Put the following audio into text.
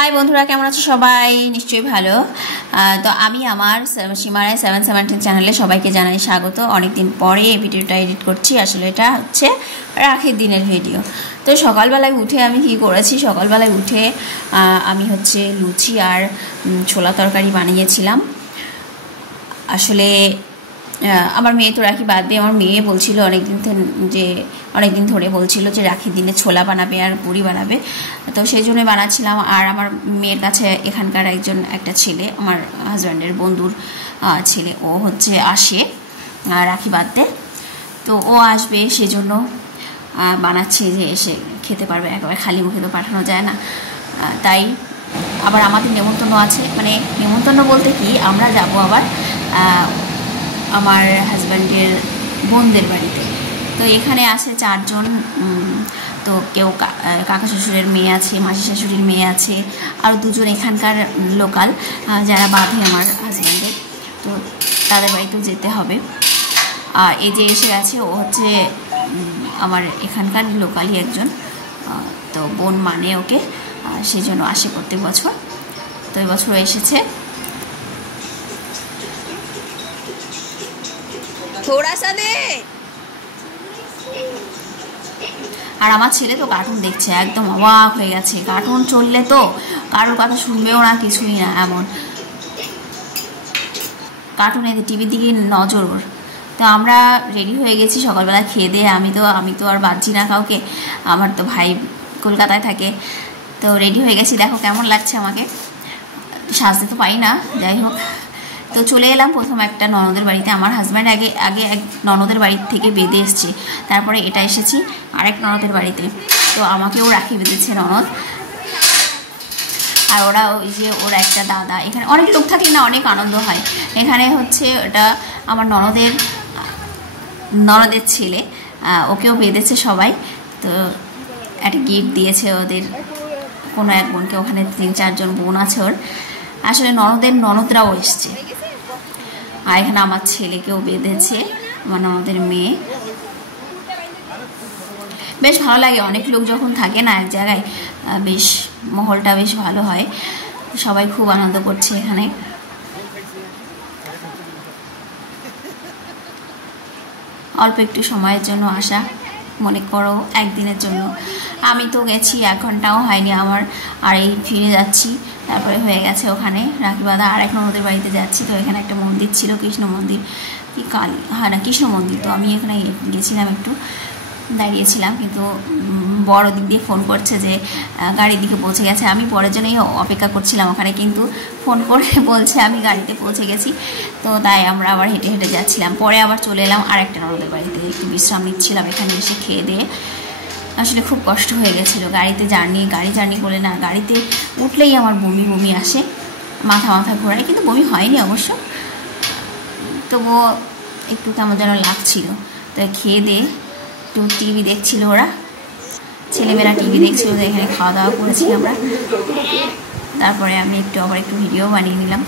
High বন্ধুরা, কেমন আছো সবাই? নিশ্চয়ই ভালো। তো আমি আমার সীমারায় 717 চ্যানেলে সবাইকে জানাই স্বাগত। অনেকদিন পরে এই ভিডিওটা এডিট করছি। আসলে এটা হচ্ছে রাখির দিনের ভিডিও। তো সকালবেলায় উঠে আমি কি করেছি, সকালবেলায় উঠে আমি হচ্ছে লুচি আর ছোলা তরকারি বানিয়েছিলাম। আসলে আমার মেয়ে তো রাখি বাদ দিয়ে, আমার মেয়ে বলছিল অনেকদিন ধরে বলছিল যে রাখির দিনে ছোলা বানাবে আর পুরি বানাবে, তো সেই জন্য বানাচ্ছিলাম। আর আমার মেয়ের কাছে এখানকার একটা ছেলে, আমার হাজব্যান্ডের বন্ধুর ছেলে, ও হচ্ছে আসে রাখি বাঁধতে, তো ও আসবে সেজন্য বানাচ্ছে যে এসে খেতে পারবে, একেবারে খালি মুখে তো পাঠানো যায় না। তাই আবার আমাদের নেমন্তন্ন আছে, মানে নেমন্তন্ন বলতে কি, আমরা যাব আবার আমার হাজব্যান্ডের বোনদের বাড়িতে। তো এখানে আছে 4 জন, তো কেউ কাকা শ্বশুরের মেয়ে আছে, মাসি শাশুড়ির মেয়ে আছে, আর 2 জন এখানকার লোকাল যারা বাঁধে আমার হাজব্যান্ডের, তো তাদের বাড়িতেও যেতে হবে। আর এই যে এসে আছে, ও হচ্ছে আমার এখানকার লোকালই একজন, তো বোন মানে ওকে, সেই জন্য আসে প্রত্যেক বছর। তো এবছরও এসেছে। আর আমার ছেলে তো কার্টুন দেখছে, একদম অবাক হয়ে গেছে। কার্টুন চললে তো কারোর কথা শুনবেও না, কিছুই না, এমন কার্টুনে টিভির দিকে নজর ওর। তো আমরা রেডি হয়ে গেছি সকালবেলা খেয়ে দিয়ে। আমি তো আর বাঁধছি না কাউকে, আমার তো ভাই কলকাতায় থাকে। তো রেডি হয়ে গেছি, দেখো কেমন লাগছে আমাকে, সাজতে তো পাই না, যাই হোক। তো চলে এলাম প্রথম একটা ননদের বাড়িতে। আমার হাজব্যান্ড আগে এক ননদের বাড়ি থেকে বেঁধে এসছে, তারপরে এটা এসেছি আরেক ননদের বাড়িতে। তো আমাকেও রাখি বেঁধেছে ননদ। আর ওরা ওই যে ওর একটা দাদা, এখানে অনেক লোক থাকলে না অনেক আনন্দ হয়। এখানে হচ্ছে ওটা আমার ননদের ছেলে, ওকেও বেঁধেছে সবাই। তো একটা গিফট দিয়েছে ওদের কোনো এক বোনকে, ওখানে 3-4 জন বোন আছে ওর। আসলে ননদরাও এসছে। আর এখানে আমার ছেলেকেও বেঁধেছে, আমার ননদের মেয়ে। বেশ ভালো লাগে, অনেক লোক যখন থাকে না এক জায়গায়, বেশ মহলটা বেশ ভালো হয়। সবাই খুব আনন্দ করছে এখানে। অল্প একটু সময়ের জন্য আসা, মনে করো একদিনের জন্য। আমি তো গেছি 1 ঘন্টাও হয়নি আমার, আর এই ফিরে যাচ্ছি। তারপরে হয়ে গেছে ওখানে রাখি বাঁধা। আর এক ননদের বাড়িতে যাচ্ছি। তো এখানে একটা মন্দির ছিল, কৃষ্ণ মন্দির কি কালী, হ্যাঁ না কৃষ্ণ মন্দির। তো আমি এখানে গেছিলাম, একটু দাঁড়িয়েছিলাম, কিন্তু বড় দিক দিয়ে ফোন করছে যে গাড়ির দিকে পৌঁছে গেছে। আমি পরের জন্যই অপেক্ষা করছিলাম ওখানে, কিন্তু ফোন করে বলছে আমি গাড়িতে পৌঁছে গেছি। তো তাই আমরা আবার হেঁটে হেঁটে যাচ্ছিলাম। পরে আবার চলে এলাম আরেকটা ননদের বাড়িতে, একটু বিশ্রাম নিচ্ছিলাম এখানে এসে খেয়ে দিয়ে। আসলে খুব কষ্ট হয়ে গেছিলো গাড়ি জার্নি করে না, গাড়িতে উঠলেই আমার বমি আসে, মাথা ঘোরায়, কিন্তু বমি হয়নি অবশ্য, তবুও একটু কেমন যেন লাগছিল। তো খেয়ে দিয়ে একটু টিভি দেখছিল, ওরা ছেলেমেয়েরা টিভি দেখছিল, এখানে খাওয়া দাওয়া করেছি আমরা। তারপরে আমি আবার একটু ভিডিও বানিয়ে নিলাম।